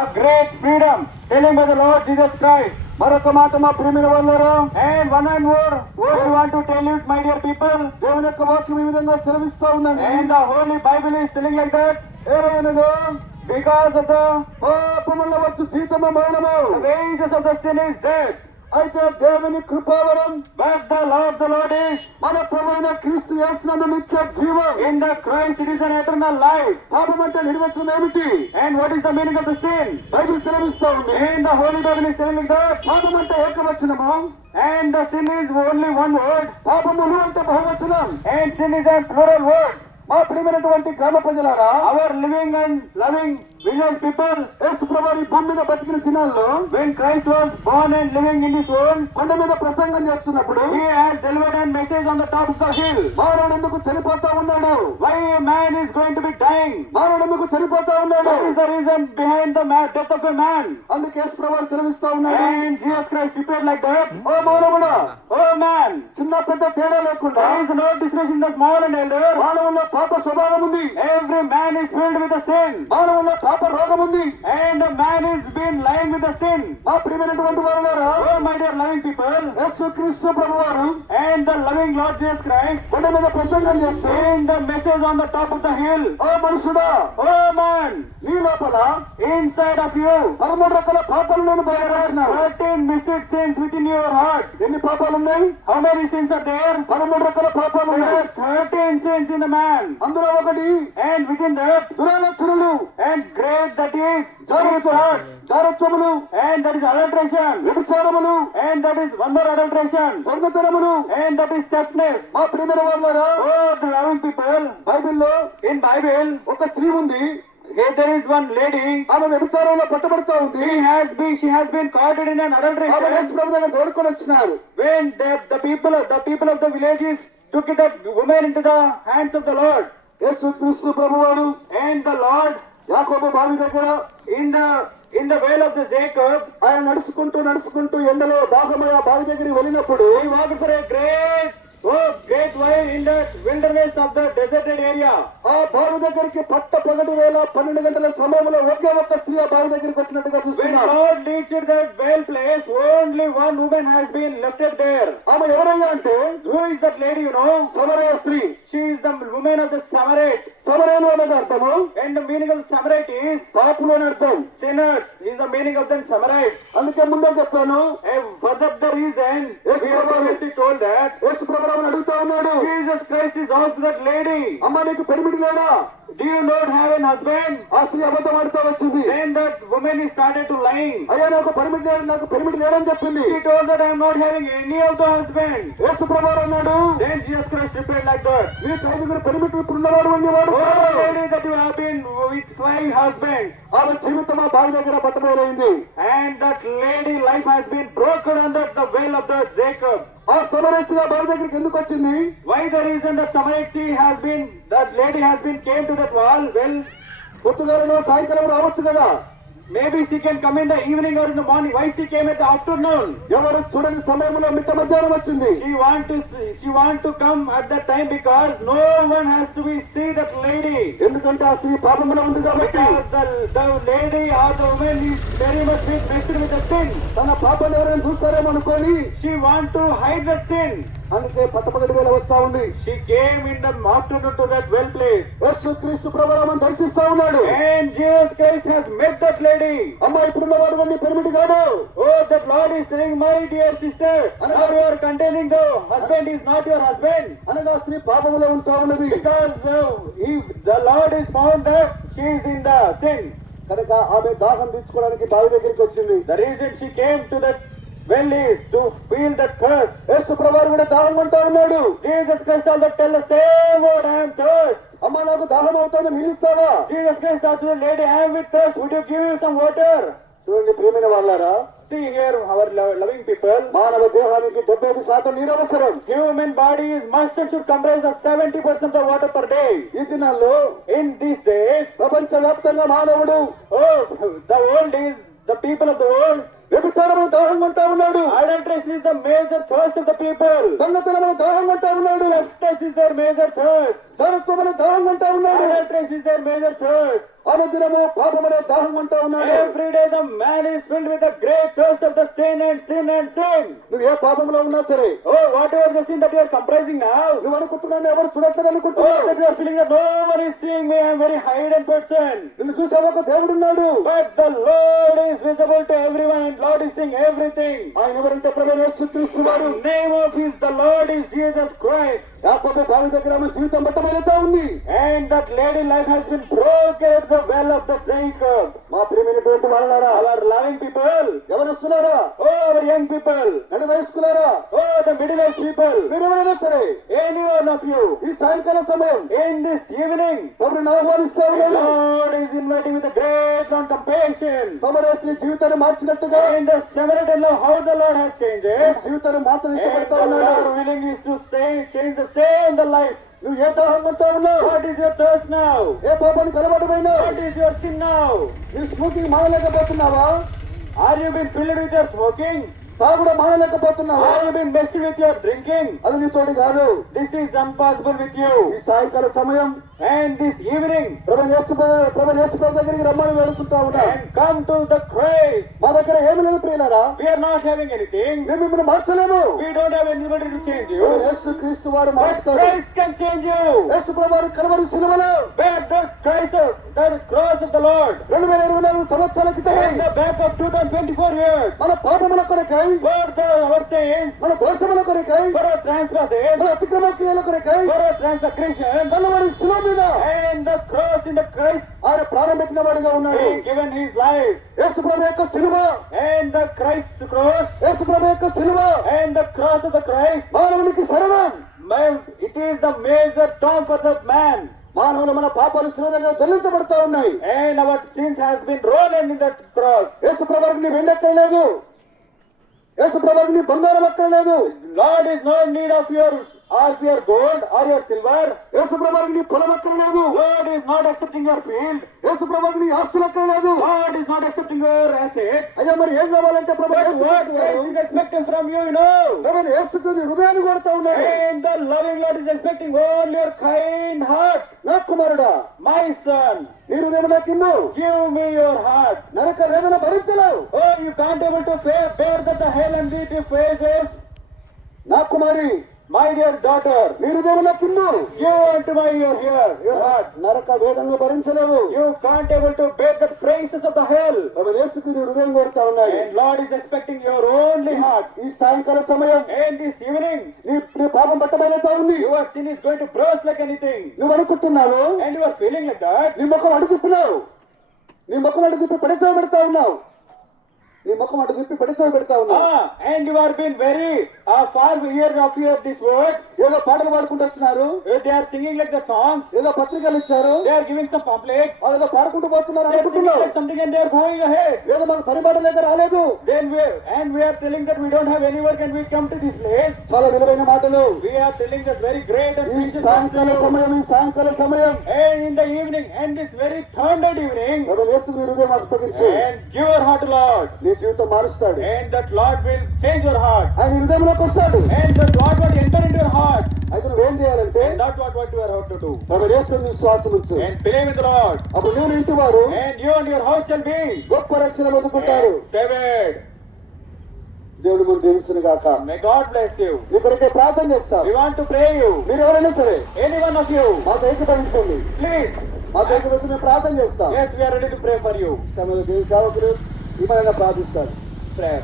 a great freedom telling by the Lord Jesus Christ. మరొక మాట మా ప్రియమైన వాళ్ళారా, And one and more, what I want to tell you, my dear people, దేవుని యొక్క వాక్యం ఈ విధంగా సెలవిస్తా ఉందండి. and the Holy Bible is telling like that, ఏలయనగా because of the పాపముల వచ్చు జీతము మరణము, wages of the sin is death, అయితే దేవుని కృపావరం but the law of the Lord is, మన ప్రభువైన క్రీస్తు యేసునందు నిత్య జీవం. in the Christ it is an eternal life. పాపం అంటే నిర్వచనం ఏమిటి? And what is the meaning of the sin? Bible సెలవిస్తా ఉంది. And the Holy Bible is telling like that, పాపం అంటే ఏకవచనము, and the sin is only one word, పాపములు అంటే బహువచనం. and sin is a plural word. మా ప్రియమైనటువంటి గ్రామ ప్రజలారా, Our living and loving village people, యేసు ప్రభువు ఈ భూమి మీద బతికిన దినాల్లో when Christ was born and living in this world, కొండ మీద ప్రసంగం చేస్తున్నప్పుడు he has delivered a message on the top of the hill. మానవుడు ఎందుకు చనిపోతా ఉన్నాడు? Why a man is going to be dying? మానవుడు ఎందుకు చనిపోతా ఉన్నాడు? What is the reason behind the death of a man? అందుకే యేసు ప్రభువు సెలవిస్తా ఉన్నాడు. And Jesus Christ replied like that, ఓ మానవుడా, oh man, చిన్న పెద్ద తేడా లేకుండా there is no distinction in the small and elder. మానవుల్లో పాప స్వభావం ఉంది, Every man is filled with the sin, మానవుల్లో పాప రోగం ఉంది. and a man is been lying with the sin. మా ప్రియమైనటువంటి వారులారా, Oh my dear loving people, యేసు క్రీస్తు ప్రభువారు and the loving Lord Jesus Christ, కొండ మీద ప్రసంగం చేస్తూ, saying the message on the top of the hill, ఓ మనుషుడా, oh man, నీ లోపల inside of you, 13 రకాల పాపాలు నేను బయలుదేరాను. 13 misfit sins within your heart. ఎన్ని పాపాలు ఉన్నాయి? How many sins are there? 13 రకాల పాపాలు There ఉన్నాయి. are 13 sins in a man, అందులో ఒకటి and within that, దురాలోచనలు, and great that is జారత్వం, జారత్వములు, and that is adulteration, వ్యభిచారములు, and that is one more adulteration, దొంగతనములు. and that is thieftness. మా ప్రియమైన వాళ్ళారా, Oh, the loving people, బైబిల్లో in Bible, ఒక స్త్రీ ఉంది. here there is one lady, ఆమె వ్యభిచారంలో పట్టబడుతూ ఉంది. she has been caught in an ఆమె adulteration. యేసు ప్రభు దగ్గర తోడుకొని వచ్చినారు. When the people of the villages took that woman into the hands of the Lord, యేసు క్రీస్తు ప్రభువారు and the Lord యాకోబు బావి దగ్గర in the well of the Jacob, ఆయన నడుచుకుంటూ ఎండలో దాహమయ బావి దగ్గరికి వెళ్ళినప్పుడు he walked for a great while in the wilderness of the deserted area. ఆ బావి దగ్గరికి పట్ట పగటి వేళ 12 గంటల సమయంలో ఒకే ఒక్క స్త్రీ ఆ బావి దగ్గరికి వచ్చినట్టుగా When చూస్తున్నారు. God leads to that well place, only one woman has been left there. ఆమె ఎవరయ్యా అంటే Who is that lady, you know? సమరయ స్త్రీ. She is the woman of the Samaritan. సమరయులు అనగా అర్థము And the meaning of the Samaritan is పాపులు అని అర్థం. sinners, is the meaning of the Samaritan. అందుకే ముందే చెప్పాను, And for that the reason, Yes, we have Prabhu. previously told that యేసు ప్రభువుని అడుగుతా ఉన్నాడు, Jesus Christ is asked that lady, అమ్మ నీకు పెరిమిటి లేడా? do you not have an husband? ఆ స్త్రీ అబద్ధం ఆడుతూ వచ్చింది. Then that woman is started to lying. అయ్యా నాకు పెరిమిటి లేడని చెప్పింది. She told that I am not having any of the husband. యేసు ప్రభువు అన్నాడు, Then Jesus Christ replied like that, నీకు 5 పెరిమిటి ఉన్నవాడు ఉండేవాడు. oh lady, that you have been with 5 husbands. ఆమె జీవితం ఆ బావి దగ్గర పట్టబయలైంది. And that lady life has been broken under the well of the Jacob. ఆ సమరయ స్త్రీ ఆ బావి దగ్గరికి ఎందుకు వచ్చింది? Why the reason that that lady has been came to that wall? Well, పొద్దుగాలను సాయంకాలం రావచ్చు కదా. maybe she can come in the evening or in the morning. Why she came at the afternoon? ఎవరు చూడని సమయంలో మిట్ట మధ్యాహ్నం వచ్చింది. She want to come at that time because no one has to be see that lady. ఎందుకంటే ఆ స్త్రీ పాపములో ఉంది కాబట్టి. Because the lady or the woman is very much mixed with the sin. తన పాపాన్ని ఎవరైనా చూస్తారేమో అనుకోని She want to hide that sin. అందుకే పట్టపగటి వేళ వస్తా ఉంది. She came in the afternoon to that well place. యేసు క్రీస్తు ప్రభువును దర్శిస్తా ఉన్నాడు. And Jesus Christ has met that lady. అమ్మ ఇప్పుడున్న వాడు వాడిని పెరిమిటి కాదు. Oh, that Lord is telling, my dear sister, now you are containing the husband is not your husband. అనగా స్త్రీ పాపములో ఉంటా ఉన్నది. Because the Lord is found that she is in the sin. కనుక ఆమె దాహం తీర్చుకోవడానికి బావి దగ్గరికి వచ్చింది. The reason she came to that well is to feel that thirst. యేసు ప్రభువు కూడా దాహం అంటా ఉన్నాడు. Jesus Christ also tell the same word, I am thirst. అమ్మ నాకు దాహం అవుతుంది, నిలుస్తావా? Jesus Christ asked the lady, I am with thirst, would you give me some water? చూడండి ప్రియమైన వాళ్ళారా, See here, our loving people, మానవ దేహానికి 75% నీరు అవసరం. human body is must and should comprise of 70% of water per day. ఈ దినాల్లో In these days, ప్రపంచ వ్యాప్తంగా మానవుడు the world is, the people of the world, వ్యభిచారము దాహం అంటా ఉన్నాడు. adulteration is the major thirst of the people. దొంగతనము దాహం అంటా ఉన్నాడు. Theft is their major thirst. జారత్వము దాహం అంటా ఉన్నాడు. Adulteration is their major thirst. అనుదినము పాపమనే దాహం అంటా ఉన్నాడు. Every day the man is filled with the great thirst of the sin and sin and sin. నువ్వు ఏ పాపంలో ఉన్నా సరే, Oh, whatever the sin that you are comprising now, నువ్వు అనుకుంటున్నాను ఎవరు చూడట్లేదు oh, అనుకుంటున్నావు. that you are feeling that no one is seeing me, I am very hidden person. నిన్ను చూసే ఒక దేవుడు ఉన్నాడు. But the Lord is visible to everyone and Lord is seeing everything. ఆయన ఎవరంటే ప్రభువైన యేసుక్రీస్తు వారు. The name of his, the Lord is Jesus Christ. యాకోబు బావి దగ్గర ఆమె జీవితం బట్టమైపోతా ఉంది. And that lady life has been broken at the well of the Jacob. మా ప్రియమైనటువంటి వాళ్ళారా, Our loving people, ఎవరు వస్తున్నారా? oh, our young people, నడి వయస్కులారా, oh, the middle-aged people, మీరు ఎవరైనా సరే any one of you, ఈ సాయంకాల సమయం in this evening, ప్రభుని ఆహ్వానిస్తా the ఉన్నాను. Lord is inviting with a great long compassion. సమరస్త్రీ జీవితాన్ని మార్చినట్టుగా In the Samaritan love, how the Lord has changed it. జీవితాన్ని మార్చని And ఇష్టపడతా the ఉన్నాడు. Lord willing is to say, change the same the life. నువ్వు ఏ దాహం అంటా ఉన్నావు? What is your thirst now? ఏ పాపానికి అలవాటుమైనా? What is your sin now? నీ స్మోకింగ్ మానలేకపోతున్నావా? Are you been filled with your smoking? తాగుడు మానలేకపోతున్నావా? Are you been messy with your drinking? అది నీతోటి కాదు. This is impossible with ఈ you. సాయంకాల సమయం And this evening, ప్రభుని యేసు దగ్గరికి రమ్మని వేడుకుంటా ఉన్నా. and come to the Christ. మా దగ్గర ఏమి లేదు ప్రియులారా, We are not having anything. మేము మిమ్మల్ని మార్చలేము. We don't have anybody to change ప్రభువైన you. యేసు క్రీస్తు వారు But మారుస్తాడు. Christ can change you. యేసు ప్రభు వారు కలవరి సిలువలో Bear the Christ, the cross of the Lord. 2024 సంవత్సరాల క్రితమే In the back of 2024 years. మన పాపముల కొరకై, For our sins, మన దోషముల కొరకై, for our trespasses, మన అతిక్రమ క్రియల కొరకై for our transgression, కలవరి శిలువ మీద and the cross in the Christ, ఆయన ప్రాణం పెట్టిన వాడిగా ఉన్నాడు. he given his life. యేసు ప్రభు యొక్క శిలువ, And the Christ's cross, యేసు ప్రభు యొక్క శిలువ and the cross of the Christ, మానవునికి శరణం. it is the major term for the man. మానవులు మన పాపాలు శిలువ దగ్గర దొల్లించబడతా ఉన్నాయి. And our sins has been rolling in that cross. యేసు ప్రభువుకి నీ వెండి అక్కర్లేదు. యేసు ప్రభువుకి నీ బంగారం అక్కర్లేదు. Lord is no need of your gold or your silver. యేసు ప్రభువుకి నీ పొలం అక్కర్లేదు. Lord is not accepting your field. యేసు ప్రభువుకి నీ ఆస్తులు అక్కర్లేదు. God is not accepting your assets. అయ్యా మరి ఏం కావాలంటే ప్రభు But యేసు what క్రీస్తు వారు Christ is expecting from you, you know. ప్రభువైన యేసుకు నీ హృదయాన్ని కొడతా ఉన్నాడు. And the loving Lord is expecting all your kind heart. నా కుమారుడా, My son, నీ హృదయం నాకు ఇమ్ము. give me your heart. నరక వేదన భరించలేవు. Oh, you can't able to bear that the hell and beat faces. నా కుమారి, My dear daughter, నీ హృదయం నాకు ఇమ్ము. give unto my your heart. నరక వేదనలు భరించలేవు. You can't able to bear the phrases of the hell. ప్రభువైన యేసుకు నీ హృదయం కొడతా ఉన్నాయి. And Lord is expecting your only heart. ఈ సాయంకాల సమయం And this evening, నీ పాపం బట్టమైనతా ఉంది. your sin is going to burst like anything. నువ్వు అనుకుంటున్నావు, And you are feeling like that. నీ ముఖం అడుగు తిప్పినావు. నీ ముఖం అడుగు తిప్పి పడిచో పెడతా ఉన్నావు. నీ ముఖం అడుగు తిప్పి పడిచో పెడతా ఉన్నావు. And you are been very far here of your these words. ఏదో పాటలు పాడుకుంటూ వచ్చినారు, They are singing like the songs. ఏదో పత్రికలు ఇచ్చారు, They are giving some pamphlets. వాళ్ళు ఏదో పాడుకుంటూ పోతున్నారు They are singing అనుకుంటున్నావు. like something and they are going ahead. ఏదో మాకు పరిపాట లేక రాలేదు. Then we are telling that we don't have any work and we come to this place. చాలా విలువైన మాటలు. We are telling that very great and ఈ precious సాయంకాల gospel. సమయం, ఈ సాయంకాల సమయం And in the evening and this very thundered evening, ప్రభువైన యేసుకు నీ హృదయం అప్పగించు. and give your heart to Lord. నీ జీవితం మారుస్తాడు. And that Lord will change your heart. ఆయన నీ హృదయంలోకి వస్తాడు. And that Lord will enter into your heart. అయితే నువ్వేం చేయాలంటే And that's what you are out to do. ప్రభువైన యేసుని విశ్వాసం ఉంచు. And believe in the Lord. అప్పుడు నువ్వు ఇంటి వారు And you and your house shall be గొప్ప రక్షణ పొందుకుంటారు. saved. దేవుడు మీరు దీవించును గాక. May God bless you. మీ కొరకే ప్రార్థన చేస్తాం. We want to pray you. మీరు ఎవరైనా సరే Any one of you, మాకు ఏకీభవించండి. please. మాకు ఏకీభవించి మేము ప్రార్థన చేస్తాం. Yes, we are ready to pray for you. సమయంలో దేవి సేవకులు ఏమైనా ప్రార్థిస్తారు. Prayer.